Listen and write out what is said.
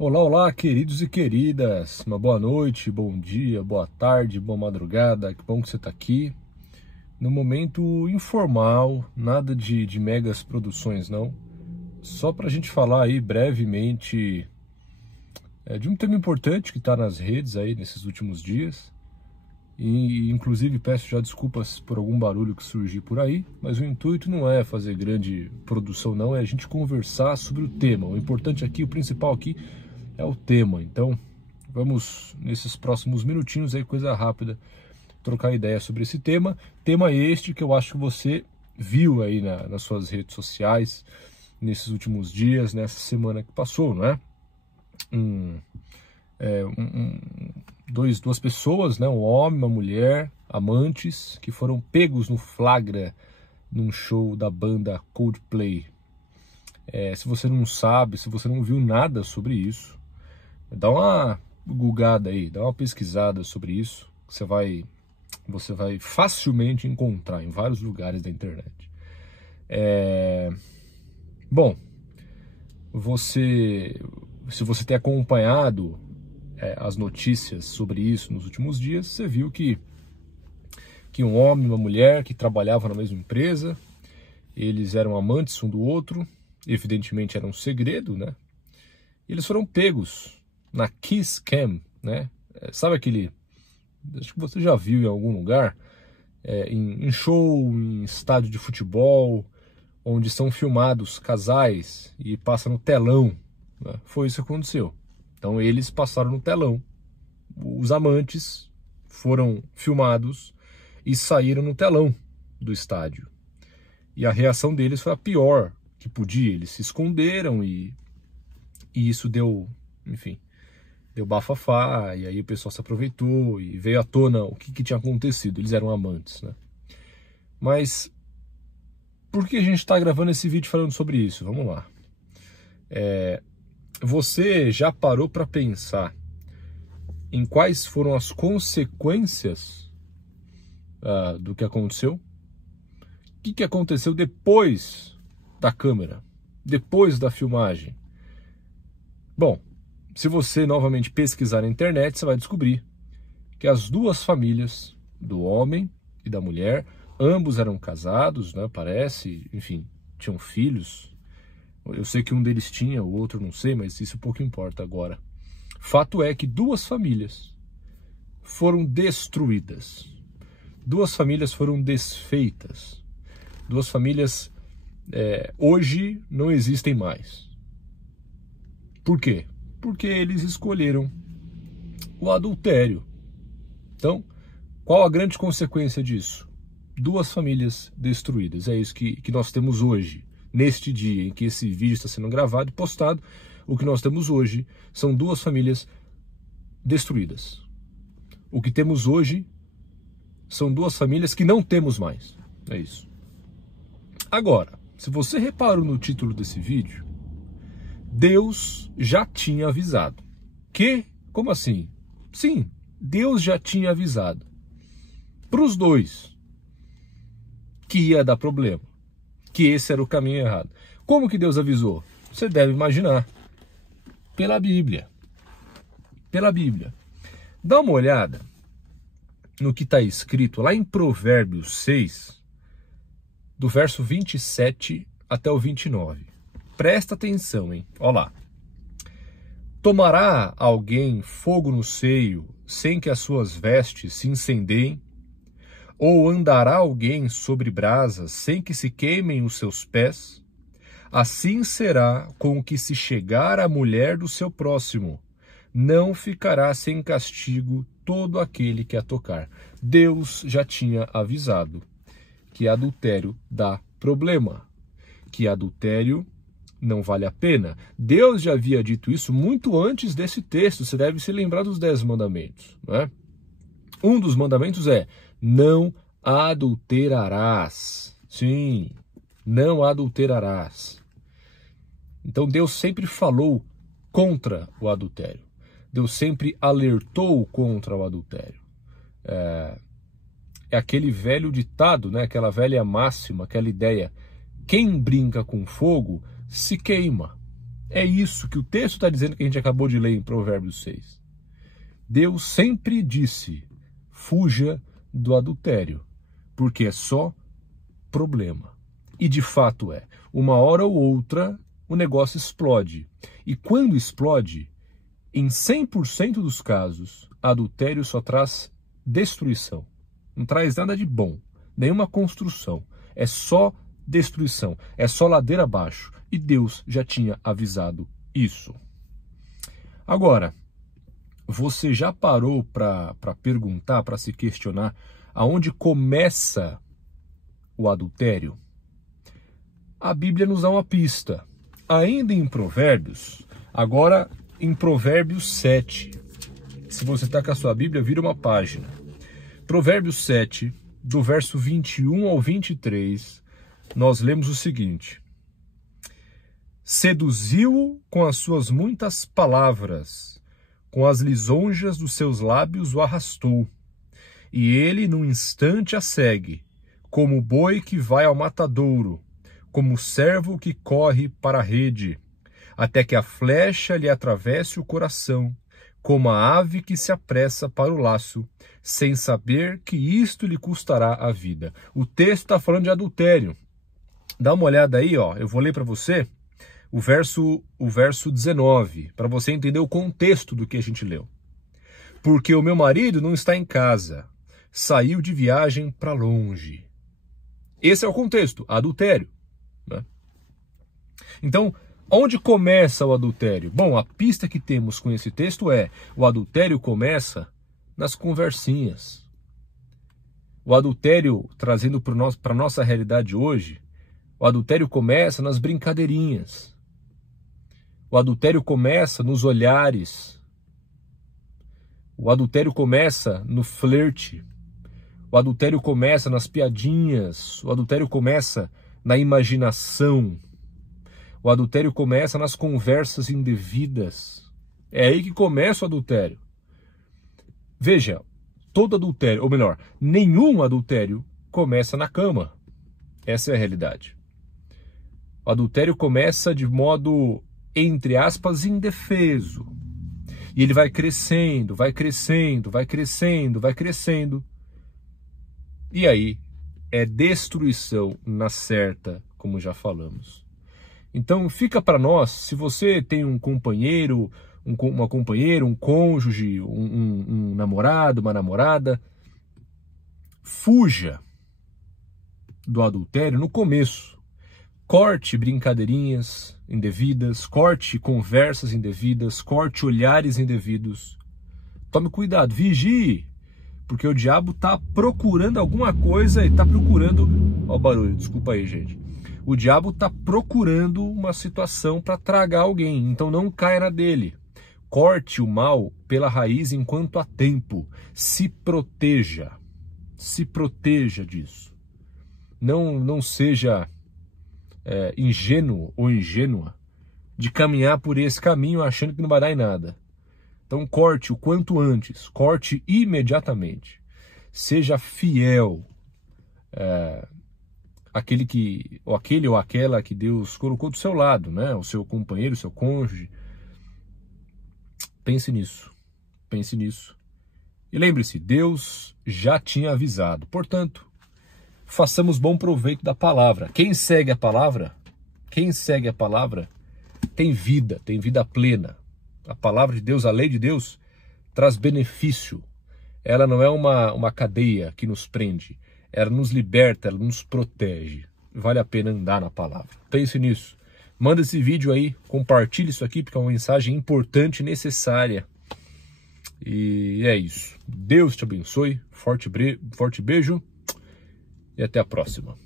Olá, olá, queridos e queridas. Uma boa noite, bom dia, boa tarde, boa madrugada. Que bom que você está aqui. No momento informal, nada de megas produções, não. Só para a gente falar aí brevemente de um tema importante que está nas redes aí nesses últimos dias. E inclusive peço já desculpas por algum barulho que surgir por aí, mas o intuito não é fazer grande produção, não, é a gente conversar sobre o tema. O importante aqui, o principal aqui, é o tema. Então, vamos nesses próximos minutinhos aí, coisa rápida, trocar ideia sobre esse tema. Tema este que eu acho que você viu aí nas suas redes sociais, nesses últimos dias, nessa semana que passou, não é? Duas pessoas, né, um homem e uma mulher, amantes, que foram pegos no flagra num show da banda Coldplay. Se você não sabe, se você não viu nada sobre isso, dá uma googada aí, dá uma pesquisada sobre isso, que você vai facilmente encontrar em vários lugares da internet. Bom, se você tem acompanhado as notícias sobre isso nos últimos dias, você viu que um homem e uma mulher que trabalhavam na mesma empresa, eles eram amantes um do outro, evidentemente era um segredo, né? Eles foram pegos na Kiss Cam, né? Sabe aquele, acho que você já viu em algum lugar, em show, em estádio de futebol, onde são filmados casais e passa no telão, né? Foi isso que aconteceu. Então eles passaram no telão, os amantes foram filmados e saíram no telão do estádio. E a reação deles foi a pior que podia, eles se esconderam e isso deu, enfim, deu bafafá, e aí o pessoal se aproveitou e veio à tona o que tinha acontecido, eles eram amantes, né? Mas por que a gente está gravando esse vídeo falando sobre isso? Vamos lá. Você já parou para pensar em quais foram as consequências do que aconteceu? O que aconteceu depois da câmera, depois da filmagem? Bom, se você novamente pesquisar na internet, você vai descobrir que as duas famílias, do homem e da mulher, ambos eram casados, né, parece, enfim, tinham filhos. Eu sei que um deles tinha, o outro não sei, mas isso pouco importa agora. Fato é que duas famílias foram destruídas. Duas famílias foram desfeitas. Duas famílias hoje não existem mais. Por quê? Porque eles escolheram o adultério. Então, qual a grande consequência disso? Duas famílias destruídas. É isso que nós temos hoje. Neste dia em que esse vídeo está sendo gravado e postado, o que nós temos hoje são duas famílias destruídas. O que temos hoje são duas famílias que não temos mais. É isso. Agora, se você reparou no título desse vídeo, Deus já tinha avisado. Que? Como assim? Sim, Deus já tinha avisado para os dois que ia dar problema, que esse era o caminho errado. Como que Deus avisou? Você deve imaginar. Pela Bíblia. Pela Bíblia. Dá uma olhada no que está escrito lá em Provérbios 6, do verso 27 até o 29. Presta atenção, hein? Olha lá. Tomará alguém fogo no seio sem que as suas vestes se incendiem? Ou andará alguém sobre brasas sem que se queimem os seus pés? Assim será com o que se chegar à mulher do seu próximo. Não ficará sem castigo todo aquele que a tocar. Deus já tinha avisado que adultério dá problema, que adultério não vale a pena. Deus já havia dito isso muito antes desse texto. Você deve se lembrar dos 10 mandamentos, não é? Um dos mandamentos é: não adulterarás. Sim, não adulterarás. Então Deus sempre falou contra o adultério. Deus sempre alertou contra o adultério. É aquele velho ditado, né? Aquela velha máxima, aquela ideia: quem brinca com fogo se queima. É isso que o texto está dizendo, que a gente acabou de ler em Provérbios 6. Deus sempre disse, fuja do adultério, porque é só problema. E de fato é. Uma hora ou outra o negócio explode. E quando explode, em 100% dos casos, adultério só traz destruição. Não traz nada de bom, nenhuma construção. É só destruição, é só ladeira abaixo. E Deus já tinha avisado isso. Agora, você já parou para perguntar, para se questionar, aonde começa o adultério? A Bíblia nos dá uma pista. Ainda em Provérbios, agora em Provérbios 7. Se você está com a sua Bíblia, vira uma página. Provérbios 7, do verso 21 ao 23, nós lemos o seguinte: seduziu-o com as suas muitas palavras, com as lisonjas dos seus lábios o arrastou, e ele num instante a segue, como o boi que vai ao matadouro, como o servo que corre para a rede, até que a flecha lhe atravesse o coração, como a ave que se apressa para o laço, sem saber que isto lhe custará a vida. O texto está falando de adultério. Dá uma olhada aí, ó. Eu vou ler para você o verso 19, para você entender o contexto do que a gente leu. Porque o meu marido não está em casa, saiu de viagem para longe. Esse é o contexto, adultério. Né? Então, onde começa o adultério? Bom, a pista que temos com esse texto é: o adultério começa nas conversinhas. O adultério, trazendo para a nossa realidade hoje, o adultério começa nas brincadeirinhas. O adultério começa nos olhares. O adultério começa no flerte. O adultério começa nas piadinhas. O adultério começa na imaginação. O adultério começa nas conversas indevidas. É aí que começa o adultério. Veja, todo adultério, ou melhor, nenhum adultério começa na cama. Essa é a realidade. O adultério começa de modo, entre aspas, indefeso. E ele vai crescendo, vai crescendo, vai crescendo, vai crescendo. E aí é destruição na certa, como já falamos. Então fica para nós, se você tem um companheiro, uma companheira, um cônjuge, um namorado, uma namorada, fuja do adultério no começo. Corte brincadeirinhas indevidas, corte conversas indevidas, corte olhares indevidos. Tome cuidado, vigie, porque o diabo está procurando alguma coisa e está procurando... Olha o barulho, desculpa aí, gente. O diabo está procurando uma situação para tragar alguém, então não caia na dele. Corte o mal pela raiz enquanto há tempo. Se proteja disso. Não seja ingênuo ou ingênua de caminhar por esse caminho achando que não vai dar em nada. Então corte o quanto antes, corte imediatamente. Seja fiel, aquele ou aquela que Deus colocou do seu lado, né? O seu companheiro, o seu cônjuge. Pense nisso, pense nisso. E lembre-se, Deus já tinha avisado. Portanto, façamos bom proveito da palavra. Quem segue a palavra, tem vida plena. A palavra de Deus, a lei de Deus, traz benefício. Ela não é uma cadeia que nos prende. Ela nos liberta, ela nos protege. Vale a pena andar na palavra. Pense nisso. Manda esse vídeo aí, compartilhe isso aqui, porque é uma mensagem importante e necessária. E é isso. Deus te abençoe. Forte beijo e até a próxima.